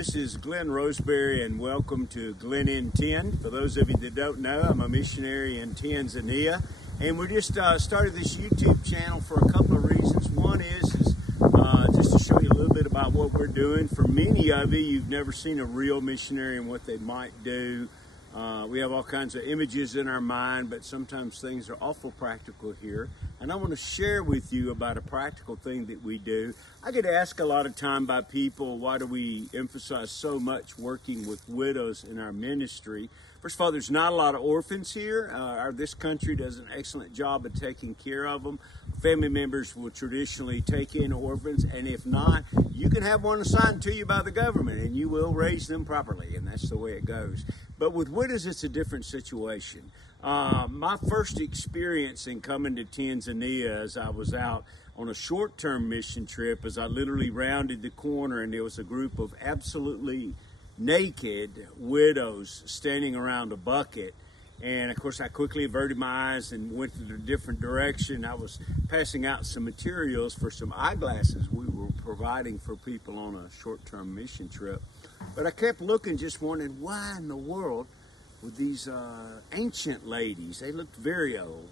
This is Glenn Roseberry, and welcome to Glenn in 10. For those of you that don't know, I'm a missionary in Tanzania, and we just started this YouTube channel for a couple of reasons. One is just to show you a little bit about what we're doing. For many of you, you've never seen a real missionary and what they might do. We have all kinds of images in our mind, but sometimes things are awful practical here. And I want to share with you about a practical thing that we do. I get asked a lot of time by people, why do we emphasize so much working with widows in our ministry? First of all, there's not a lot of orphans here. This country does an excellent job of taking care of them. Family members will traditionally take in orphans, and if not, you can have one assigned to you by the government, and you will raise them properly, and that's the way it goes. But with widows, it's a different situation. My first experience in coming to Tanzania, as I was out on a short-term mission trip, as I literally rounded the corner and there was a group of absolutely naked widows standing around a bucket. And of course, I quickly averted my eyes and went in a different direction. I was passing out some materials for some eyeglasses we were providing for people on a short-term mission trip. But I kept looking, just wondering, why in the world would these ancient ladies, they looked very old,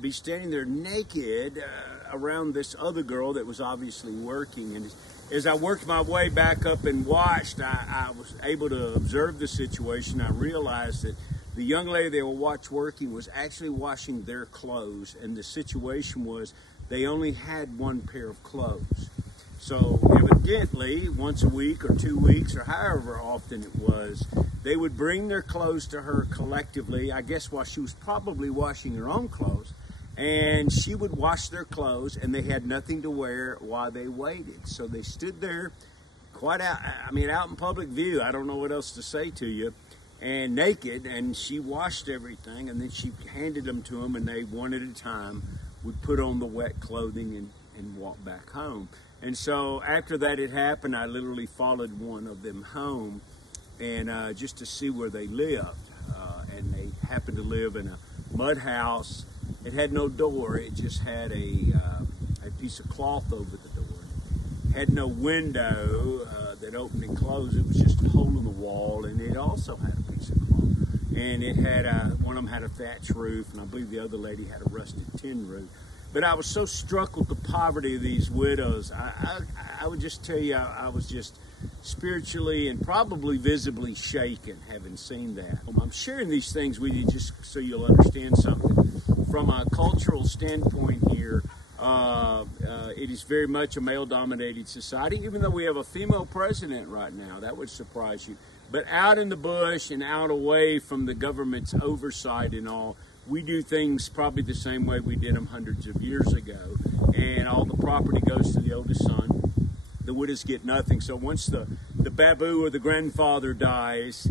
be standing there naked around this other girl that was obviously working. And as I worked my way back up and watched, I was able to observe the situation. I realized that the young lady they were working was actually washing their clothes, and the situation was they only had one pair of clothes. So evidently, once a week or 2 weeks or however often it was, they would bring their clothes to her collectively, I guess while she was probably washing her own clothes, and she would wash their clothes, and they had nothing to wear while they waited. So they stood there quite out in public view, I don't know what else to say to you, and naked, and she washed everything, and then she handed them to them, and they, one at a time, would put on the wet clothing and walk back home. And so after that had happened, I literally followed one of them home, and just to see where they lived. And they happened to live in a mud house. It had no door. It just had a piece of cloth over the door. It had no window that opened and closed. It was just a hole in the wall, and it also had a piece of cloth. And it had one of them had a thatch roof, and I believe the other lady had a rusted tin roof. But I was so struck with the poverty of these widows. I would just tell you, I was just spiritually and probably visibly shaken having seen that. I'm sharing these things with you just so you'll understand something. From a cultural standpoint here, it is very much a male-dominated society, even though we have a female president right now. That would surprise you. But out in the bush and out away from the government's oversight and all, we do things probably the same way we did them hundreds of years ago. And all the property goes to the oldest son. The widows get nothing. So once the babu or the grandfather dies,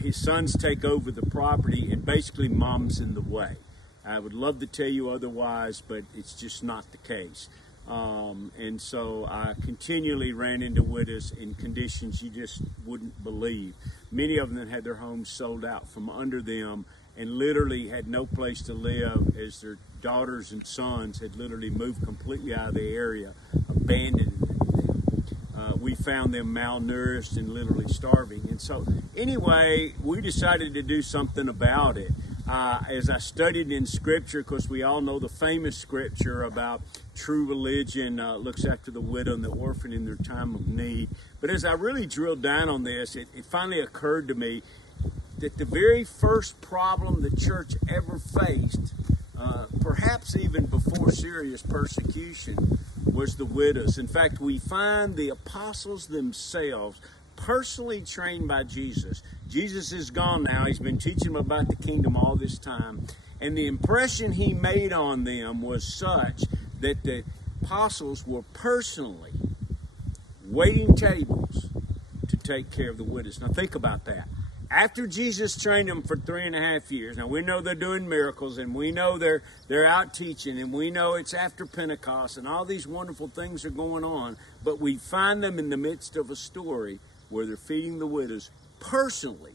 his sons take over the property, and basically mom's in the way. I would love to tell you otherwise, but it's just not the case. And so I continually ran into widows in conditions you just wouldn't believe. Many of them had their homes sold out from under them and literally had no place to live, as their daughters and sons had literally moved completely out of the area, abandoning them. We found them malnourished and literally starving. And so anyway, we decided to do something about it. As I studied in Scripture, because we all know the famous Scripture about true religion looks after the widow and the orphan in their time of need. But as I really drilled down on this, it finally occurred to me that the very first problem the church ever faced, perhaps even before serious persecution, was the widows. In fact, we find the apostles themselves personally trained by Jesus. Jesus is gone now. He's been teaching them about the kingdom all this time. And the impression he made on them was such that the apostles were personally waiting tables to take care of the widows. Now think about that. After Jesus trained them for 3.5 years, now we know they're doing miracles, and we know they're out teaching, and we know it's after Pentecost, and all these wonderful things are going on, but we find them in the midst of a story where they're feeding the widows, personally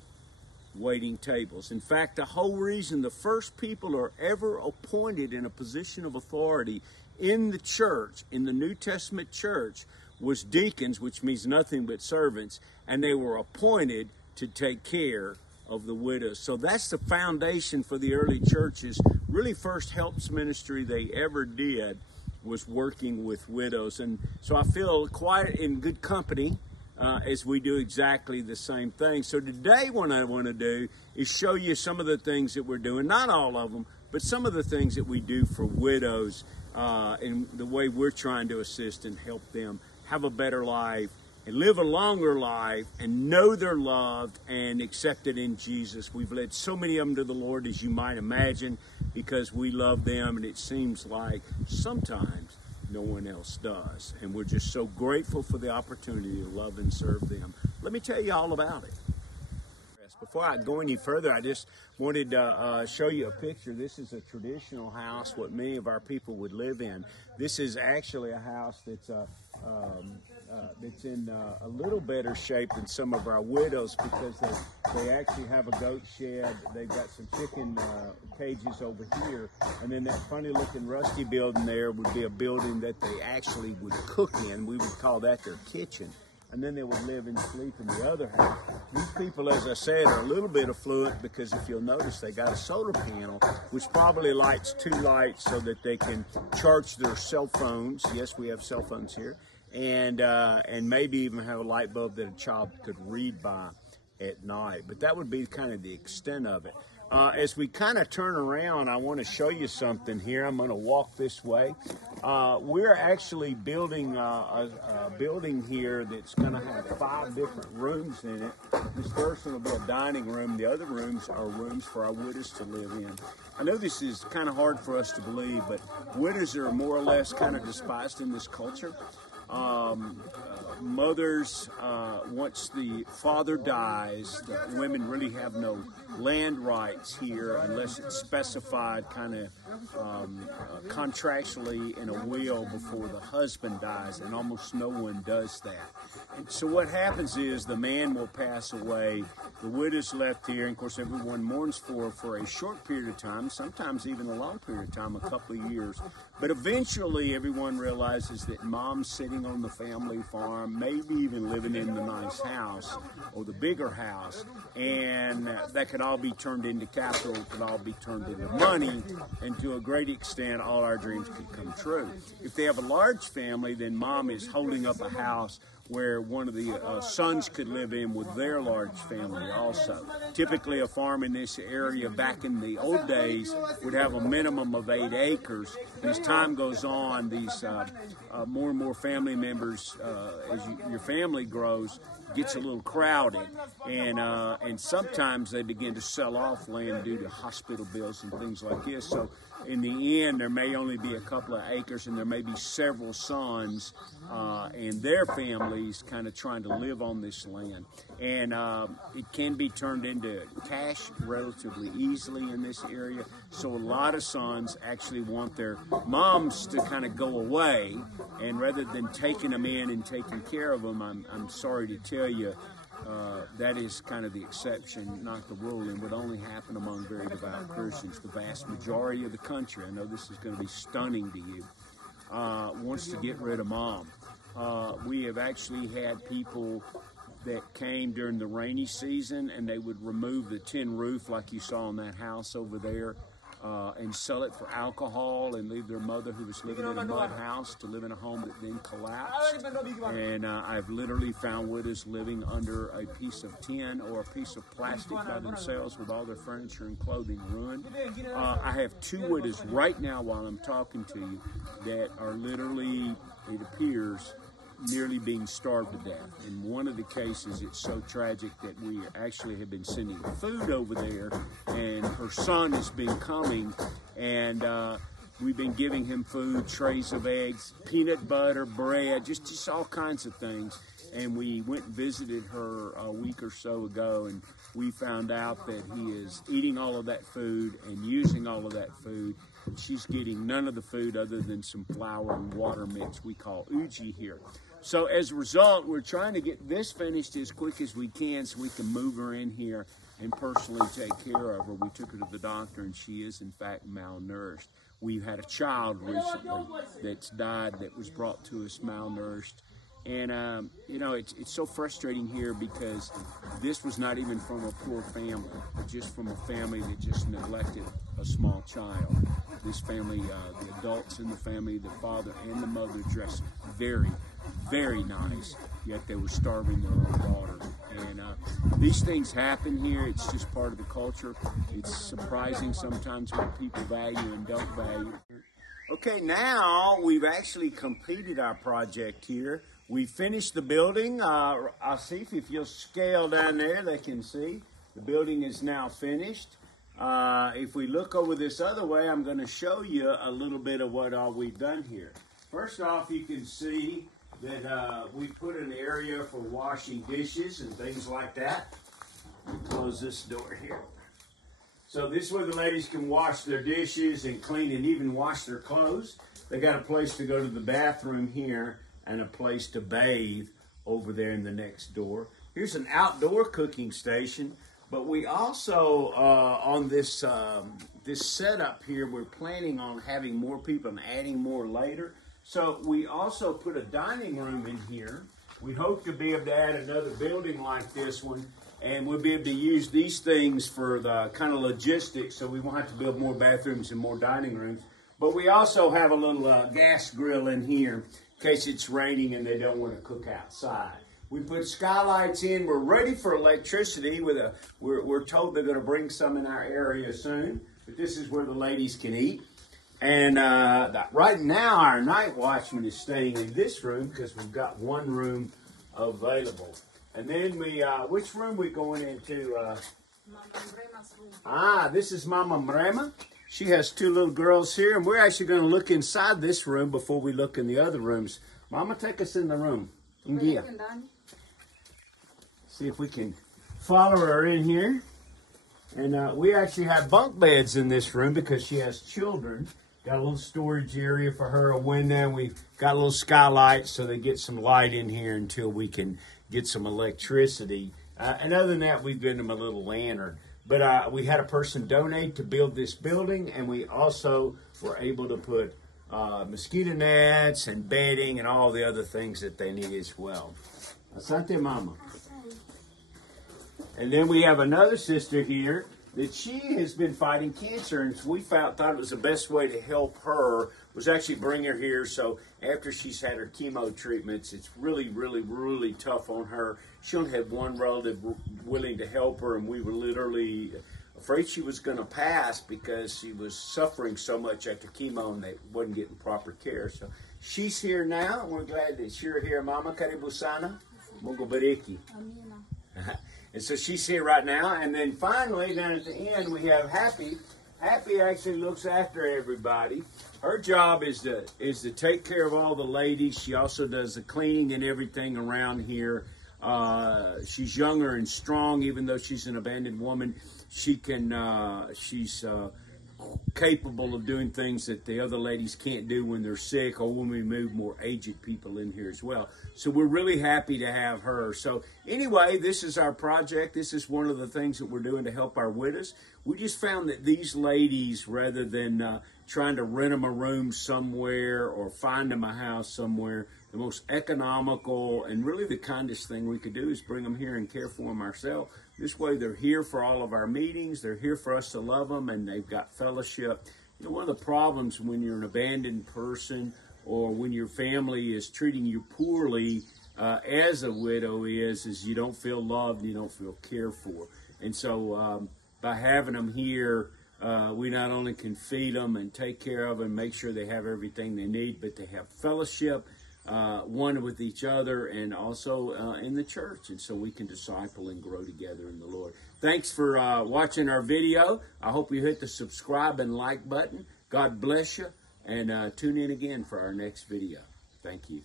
waiting tables. In fact, the whole reason the first people are ever appointed in a position of authority in the church, in the New Testament church, was deacons, which means nothing but servants, and they were appointed to take care of the widows. So that's the foundation for the early churches. Really, first helps ministry they ever did was working with widows. And so I feel quite in good company as we do exactly the same thing. So today what I want to do is show you some of the things that we're doing, not all of them, but some of the things that we do for widows and the way we're trying to assist and help them have a better life and live a longer life and know they're loved and accepted in Jesus. We've led so many of them to the Lord, as you might imagine, because we love them, and it seems like sometimes no one else does. And we're just so grateful for the opportunity to love and serve them. Let me tell you all about it. Before I go any further, I just wanted to show you a picture. This is a traditional house, what many of our people would live in. This is actually a house that's in a little better shape than some of our widows, because they actually have a goat shed. They've got some chicken cages over here, and then that funny looking rusty building there would be a building that they actually would cook in. We would call that their kitchen. And then they would live and sleep in the other house. These people, as I said, are a little bit affluent, because if you'll notice, they got a solar panel, which probably lights 2 lights so that they can charge their cell phones. Yes, we have cell phones here. And maybe even have a light bulb that a child could read by at night. But that would be kind of the extent of it. As we kind of turn around, I want to show you something here. I'm going to walk this way. We're actually building a building here that's going to have 5 different rooms in it. This first one will be a dining room. The other rooms are rooms for our widows to live in. I know this is kind of hard for us to believe, but widows are more or less kind of despised in this culture. Mothers, once the father dies, the women really have no land rights here unless it's specified kind of contractually in a will before the husband dies, and almost no one does that. And so what happens is the man will pass away, the widow's left here, and of course everyone mourns for a short period of time, sometimes even a long period of time, a couple of years. But eventually everyone realizes that mom's sitting on the family farm, maybe even living in the nice house or the bigger house, and that could all be turned into capital, it could all be turned into money, and to a great extent all our dreams could come true. If they have a large family, then mom is holding up a house where one of the sons could live in with their large family also. Typically a farm in this area back in the old days would have a minimum of 8 acres. As time goes on, these more and more family members, as your family grows, gets a little crowded, and sometimes they begin to sell off land due to hospital bills and things like this. So in the end, there may only be a couple of acres, and there may be several sons and their families kind of trying to live on this land. And it can be turned into cash relatively easily in this area. So a lot of sons actually want their moms to kind of go away, and rather than taking them in and taking care of them, I'm sorry to tell you, that is kind of the exception, not the rule, and would only happen among very devout Christians. The vast majority of the country, I know this is going to be stunning to you, wants to get rid of mom. We have actually had people that came during the rainy season, and they would remove the tin roof like you saw in that house over there, and sell it for alcohol, and leave their mother, who was living in a mud house, to live in a home that then collapsed. And I've literally found widows living under a piece of tin or a piece of plastic by themselves, with all their furniture and clothing ruined. I have 2 widows right now while I'm talking to you that are literally, it appears, nearly being starved to death. In one of the cases, it's so tragic that we actually have been sending food over there, and her son has been coming, and we've been giving him food, trays of eggs, peanut butter, bread, just all kinds of things. And we went and visited her a week or so ago, and we found out that he is eating all of that food and using all of that food. She's getting none of the food other than some flour and water mix we call uji here. So as a result, we're trying to get this finished as quick as we can so we can move her in here and personally take care of her. We took her to the doctor, and she is in fact malnourished. We've had a child recently that's died that was brought to us malnourished, And you know, it's so frustrating here because this was not even from a poor family, but just from a family that just neglected a small child. This family, the adults in the family, the father and the mother, dressed very, very nice, yet they were starving their own daughter. And these things happen here. It's just part of the culture. It's surprising sometimes what people value and don't value. Okay, now we've actually completed our project here. We finished the building. I'll see if you'll scale down there, they can see. The building is now finished. If we look over this other way, I'm going to show you a little bit of what all we've done here. First off, you can see that we put an area for washing dishes and things like that. Let me close this door here. So this is where the ladies can wash their dishes and clean and even wash their clothes. They got a place to go to the bathroom here and a place to bathe over there in the next door. Here's an outdoor cooking station, but we also, on this this setup here, we're planning on having more people and adding more later. So we also put a dining room in here. We hope to be able to add another building like this one, and we'll be able to use these things for the kind of logistics, so we won't have to build more bathrooms and more dining rooms. But we also have a little gas grill in here in case it's raining and they don't want to cook outside. We put skylights in. We're ready for electricity. We're told they're going to bring some in our area soon, but this is where the ladies can eat. And right now, our night watchman is staying in this room because we've got one room available. And then which room we going into? Mama Brema's room. This is Mama Brema. She has two little girls here, and we're actually going to look inside this room before we look in the other rooms. Mama, take us in the room. Yeah. See if we can follow her in here. And we actually have bunk beds in this room because she has children. Got a little storage area for her, a window, and we've got a little skylight so they get some light in here until we can get some electricity. And other than that, we've given them a little lantern. But we had a person donate to build this building, and we also were able to put mosquito nets and bedding and all the other things that they need as well. Asante, Mama. And then we have another sister here that she has been fighting cancer, and we thought it was the best way to help her was actually bring her here. So after she's had her chemo treatments, it's really, really, really tough on her. She only had one relative willing to help her, and we were literally afraid she was going to pass because she was suffering so much after chemo and they wasn't getting proper care. So she's here now, and we're glad that you're here. Mama, karibu sana. Mungu bariki. And so she's here right now. And then finally, down at the end, we have Happy. Happy actually looks after everybody. Her job is to take care of all the ladies. She also does the cleaning and everything around here. She's younger and strong, even though she's an abandoned woman. She's capable of doing things that the other ladies can't do when they're sick or when we move more aged people in here as well. So we're really happy to have her. So anyway, this is our project. This is one of the things that we're doing to help our widows. We just found that these ladies, rather than trying to rent them a room somewhere or find them a house somewhere, the most economical and really the kindest thing we could do is bring them here and care for them ourselves. This way they're here for all of our meetings. They're here for us to love them, and they've got fellowship. You know, one of the problems when you're an abandoned person or when your family is treating you poorly as a widow is you don't feel loved, you don't feel cared for. And so by having them here, we not only can feed them and take care of them, make sure they have everything they need, but they have fellowship, one with each other and also in the church. And so we can disciple and grow together in the Lord. Thanks for watching our video. I hope you hit the subscribe and like button. God bless you. And tune in again for our next video. Thank you.